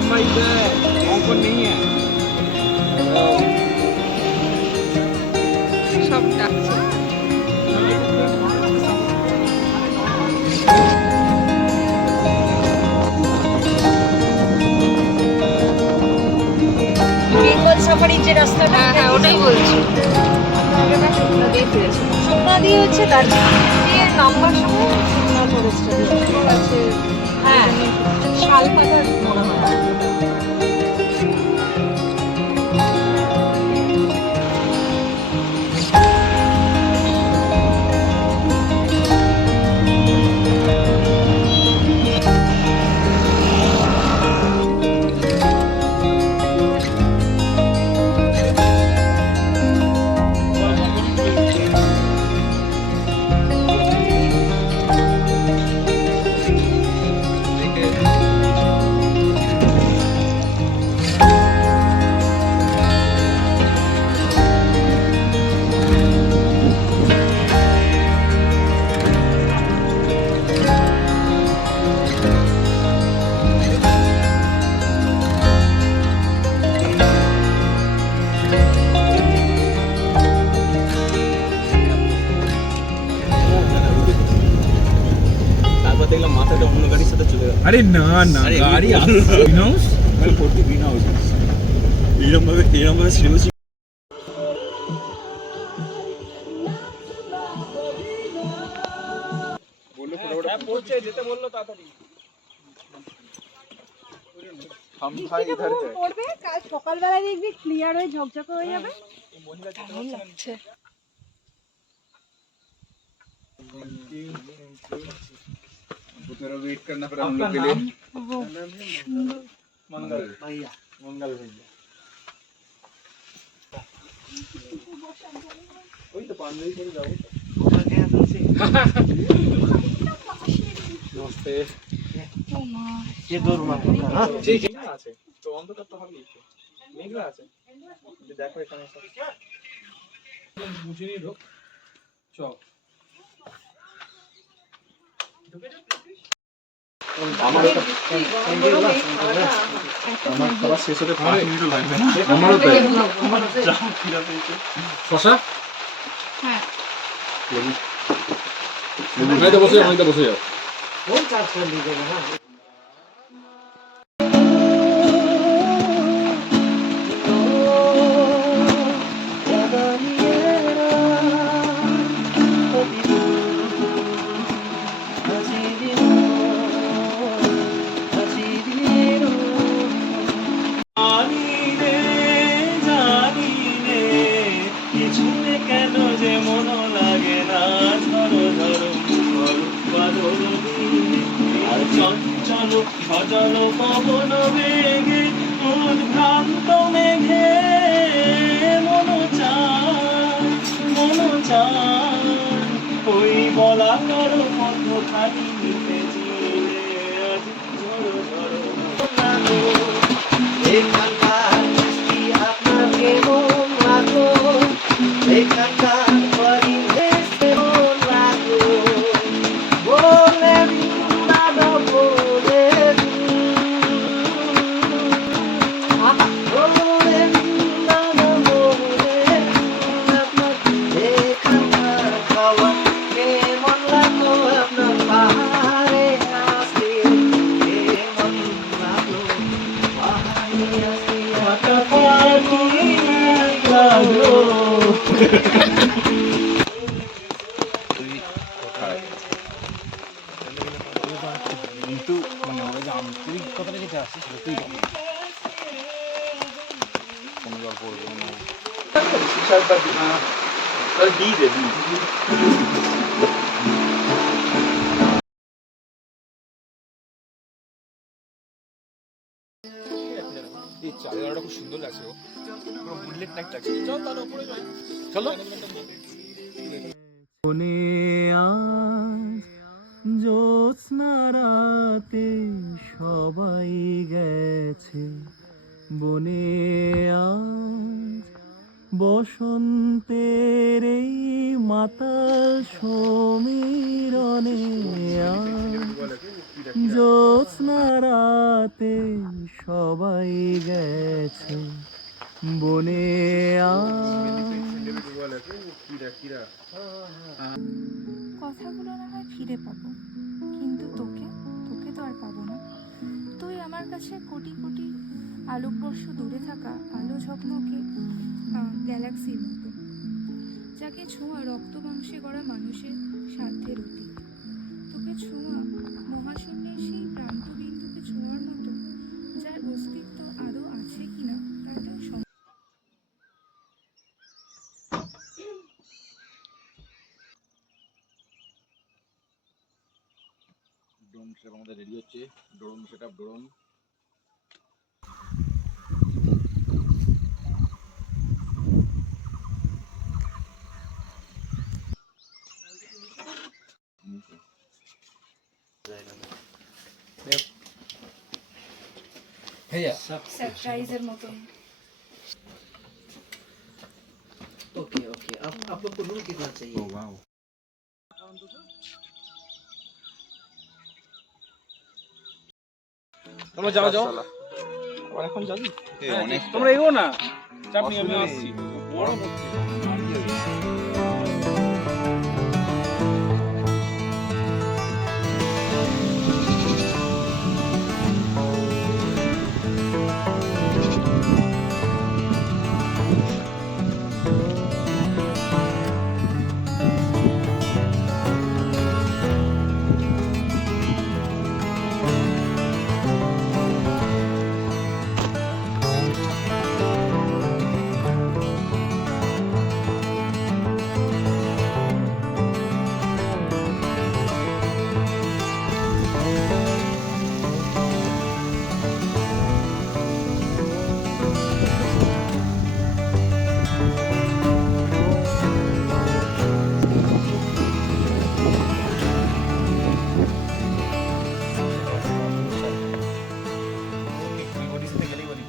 मामा इधर ऑफर नहीं है সব ডাকছে। বেঙ্গল সাফারির যে রাস্তাটা, হ্যাঁ হ্যাঁ ওটাই বলছি। আমরা আগেরবার শুকনা দিয়ে ফিরেছি। শুকনা দিয়ে হচ্ছে তার দিয়ে নাম্বার সময় শুকনা ফরেস্টটা দিয়ে আছে। হ্যাঁ শালপাতার মনে হয়। দেখলাম মাথাটা অন্য গাড়ির সাথে চলে গেল আরে না না গাড়ি গ্রিন হাউস মানে ভর্তি গ্রিন হাউস এইরকম ভাবে শ্রীবসী বললো ফটোটা পৌঁছে যেতে বললো তাড়াতাড়ি हम भाई इधर है পড়বে কাল সকালবেলা দেখবি ক্লিয়ার হয়ে ঝকঝকে হয়ে যাবে। কেমন লাগছে? तेरा वेट करना पड़ा हम लोग के लिए मंगल भैया मंगल भैया ওই তো পাঞ্জাবি পরে যাবো নমস্তে ये दो रुमाल ঠিক আছে তো অন্ধকার তো হবেই মেঘলা আছে যে দেখো এখানে সব বুঝে নি ঢোক চল আমার খাবার শেষ হতে 5 মিনিটও লাগবে না আমারও তাই শশা হ্যাঁ আমি তো বসে যাও फोन चार्ज कर लीजिएगा ना চঞ্চল সজল পবন বেগে উদ্ভ্রান্ত মেঘে মন চায় ওই বলা কর পথ খালি নিতেছিলে আজ ঝড় ঝড় এখানকার মিষ্টি আপনাকে মন লাগো এখানকার পরিবেশ মন লাগো বলেন দাদা বলেন বলেন দাদা বলেন আপনার এখানকার খাওয়া কেমন লাগলো আপনার পাহাড়ে আসতে কেমন লাগলো পাহাড়ে আসতে হঠাৎ পাখি লাগলো কিন্তু মানে ওই যে আন্তরিক কথাটা যেটা আছে সেটা তুই কোনো গল্প বলবো না দি দে দি এই চারিদারটা খুব সুন্দর লাগছে ও পুরো বুলেট টাইপ লাগছে চল তার উপরে যাই চলো মনে আজ জ্যোৎস্না রাতে সবাই গেছে বনে আজ বসন্তের এই মাতাল সমীরণে আজ জ্যোৎস্না রাতে সবাই গেছে বনে কথাগুলো না হয় ফিরে পাবো, কিন্তু তোকে তোকে তো আর পাবো না। তুই আমার কাছে কোটি কোটি আলোকবর্ষ দূরে থাকা আলো ঝকমকে গ্যালাক্সির মতো, যাকে ছোঁয়া রক্ত মাংসে গড়া মানুষের সাধ্যের অতীত। তোকে ছোঁয়া মহাশূন্যের সেই প্রান্ত বিন্দুকে ছোঁয়ার মতো, যার অস্তিত্ব আদৌ আছে কিনা তার তো ড্রোন সেট আমাদের রেডি হচ্ছে। ড্রোন সেট আপ, ড্রোন সারপ্রাইজের মতন। ओके ओके आप लोग को रूम कितना चाहिए? वाओ তোমরা যাও যাও আবার এখন যাবি অনেক তোমরা এগো না, চাপ নিয়ে আমি আসছি। বড়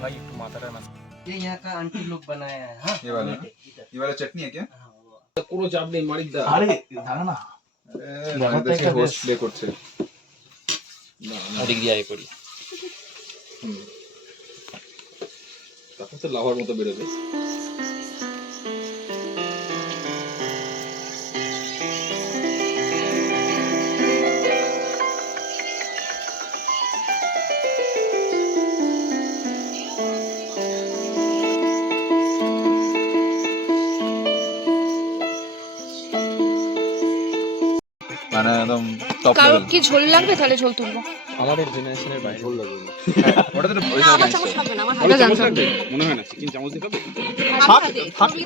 भाई একটু মাথাটা না ये यहाँ का आंटी लोग बनाया है। हाँ ये वाला इधर। ये वाला चटनी है क्या? हाँ, वो। কোনো চাপ নেই মালিক দা। আরে দাঁড়া না, বাংলাদেশে হোস্ট প্লে করছে। আদিক দিয়ে করি তারপর তো লাভার মতো বেরোবে। মানে একদম টপ কারোর লেভেল। কি ঝোল লাগবে? তাহলে ঝোল তুলবো। আমাদের জেনারেশনের বাইরে ভুল লাগবে ওটা তো ওই না, আমার জায়গায় চামচ খাবে না, আমার ওটা জানতাম। মনে হয় না চিকেন চামচ দিয়ে খাবে।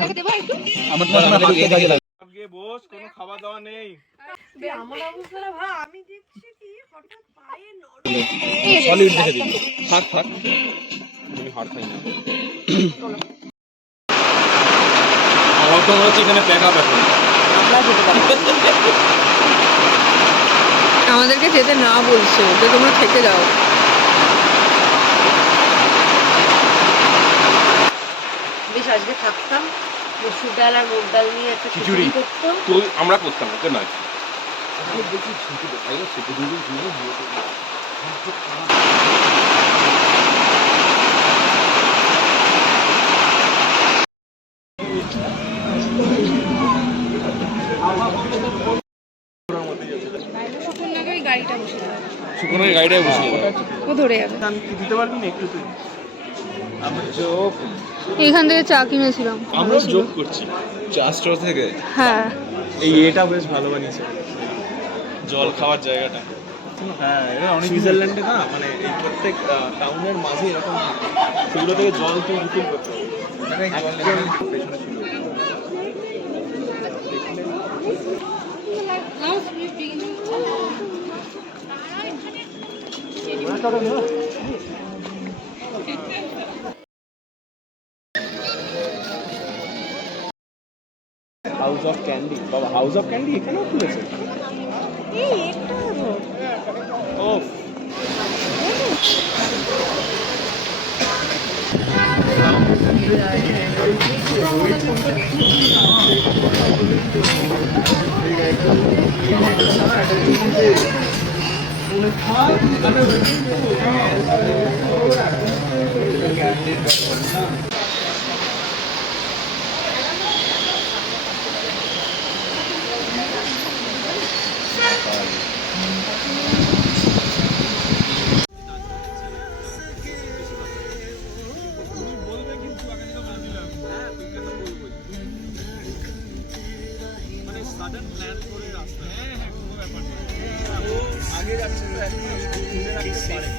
হাতে দেবো একটু। আমার তো মনে হয় এই কাজে লাগে। গিয়ে বস, কোনো খাওয়া দাওয়া নেই। আমার অবস্থাটা ভাই, আমি দেখছি কি হঠাৎ পায়ে নড়ে। সলিড দেখে দিন। থাক থাক আমি হাড় খাই না। আমার তো মনে হচ্ছে এখানে প্যাক আপ এখন। আমাদেরকে যেতে না বলছে, তো তোমরা থেকে যাও। বেশ আজকে থাকতাম, মসুর ডাল আর মুগ ডাল নিয়ে একটা খিচুড়ি করতাম। তো আমরা করতাম ওকে নয়। ওই গাড়িটা বসে যাবে, শুকনো গাড়িটায় বসিয়ে দাও। ও ধরে যাবে। দিতে পারবি না একটু তুই? আমরা যোগ এখান থেকে চা কিনেছিলাম। আমরা যোগ করছি চা স্টোর থেকে। হ্যাঁ, এই এটা বেশ ভালো বানিয়েছে, জল খাওয়ার জায়গাটা। হ্যাঁ, এটা অনেক সুইজারল্যান্ডে না, মানে এই প্রত্যেক টাউনের মাঝে এরকম থাকে, সেগুলো থেকে জল তুই রিফিল করতে হবে। হাউস অফ ক্যান্ডি, বাবা হাউস অফ ক্যান্ডি এখানেও খুলেছে। ও মানে সাডেন প্ল্যান করে রাস্তা, হ্যাঁ হ্যাঁ, কোনো ব্যাপার না। ও আগে যাচ্ছে তো একদিন খুঁজে রাখতে পারে।